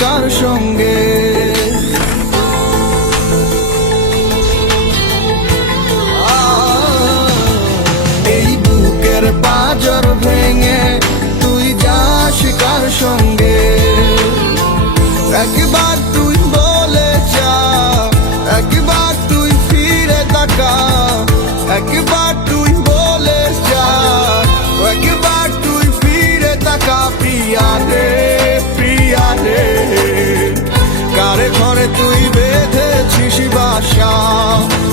কার সঙ্গে। এই বুকের পাঁজর ভেঙে তুই যাস কার সঙ্গে। একবার তুই বলে যা, একবার তুই ফিরে তাকা, একবার তুই বলে যা, একবার তুই ফিরে তাকা। প্রিয়া রে, প্রিয়া রে, কার ঘরে তুই বেঁধেছিস বাসা।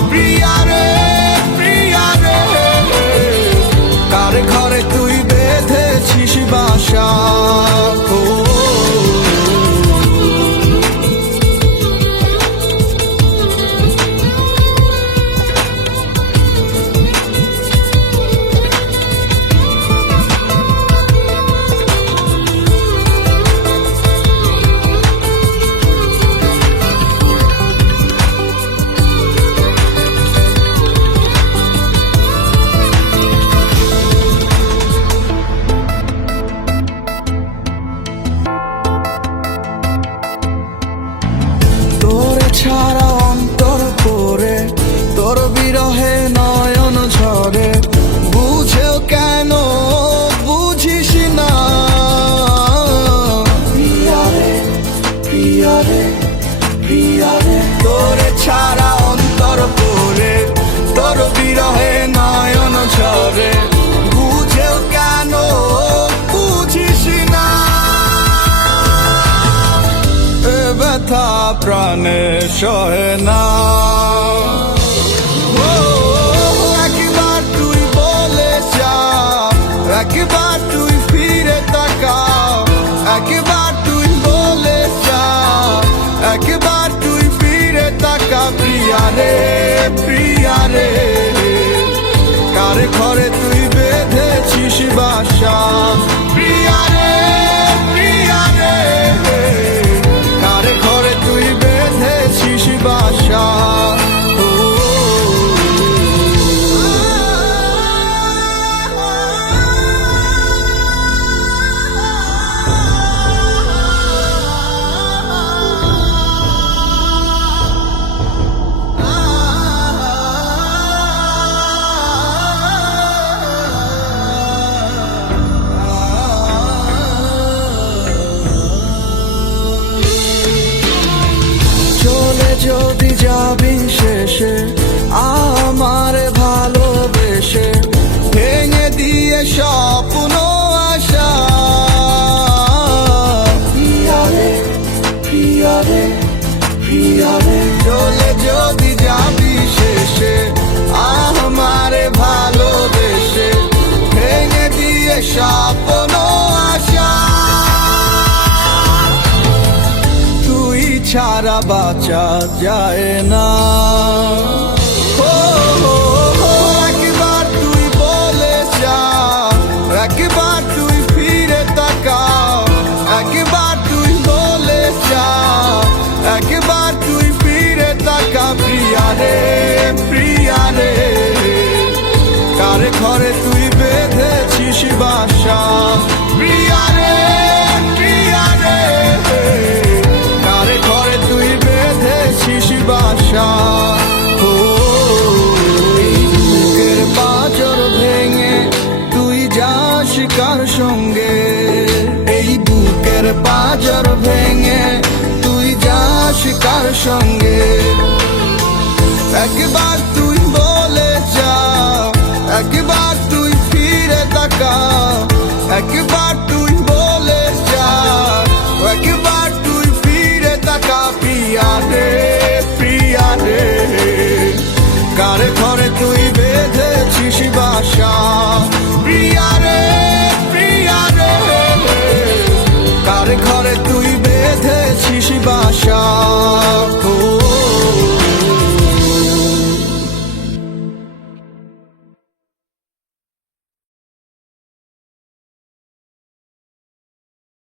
প্রিয়া রে, প্রিয়া রে, কার ঘরে তুই বেঁধেছিস বাসা। ছাড়া অন্তর করে তোর বিরহে নয়ন ঝরে, বুঝেও কেন বুঝিস না। প্রিয়া রে, প্রিয়া রে, প্রিয়া রে, তোর ছাড়া অন্তর করে তোর বিরহে নয়ন ঝরে, বুঝেও কেন বুঝিস না। ব্যথা প্রাণে সহে না। একবার তুই বলে যা, একবার তুই ফিরে তাকা, একবার তুই বলে যা, একবার তুই ফিরে তাকা। প্রিয়া রে, প্রিয়া রে, কার ঘরে তুই বেঁধেছিস বাসা। প্রিয়া রে, প্রিয়া রে, কার ঘরে তুই বেঁধেছিস বাসা। যদি যাবি শেষে আমার ভালোবেসে, ভেঙে দিয়ে স্বপ্ন আশা। প্রিয়া রে, প্রিয়া রে, প্রিয়া রে, চলে যদি যাবি শেষে আমার ভালোবেসে, ভেঙে দিয়ে স্বপ্ন আশা। ছাড়া বাঁচা যায় না। একবার তুই বলে যা, একবার তুই ফিরে তাকা, একবার তুই বলে যা, একবার তুই ফিরে তাকা। প্রিয়া রে, প্রিয়া রে, কার ঘরে তুই বেঁধেছিস বাসা। প্রিয়া রে, প্রিয়া রে, কার ঘরে তুই বেঁধেছিস বাসা। বুকের পাঁজর ভেঙে তুই যাস কার সঙ্গে। এই বুকের পাঁজর ভেঙে তুই যাস কার সঙ্গে। একবার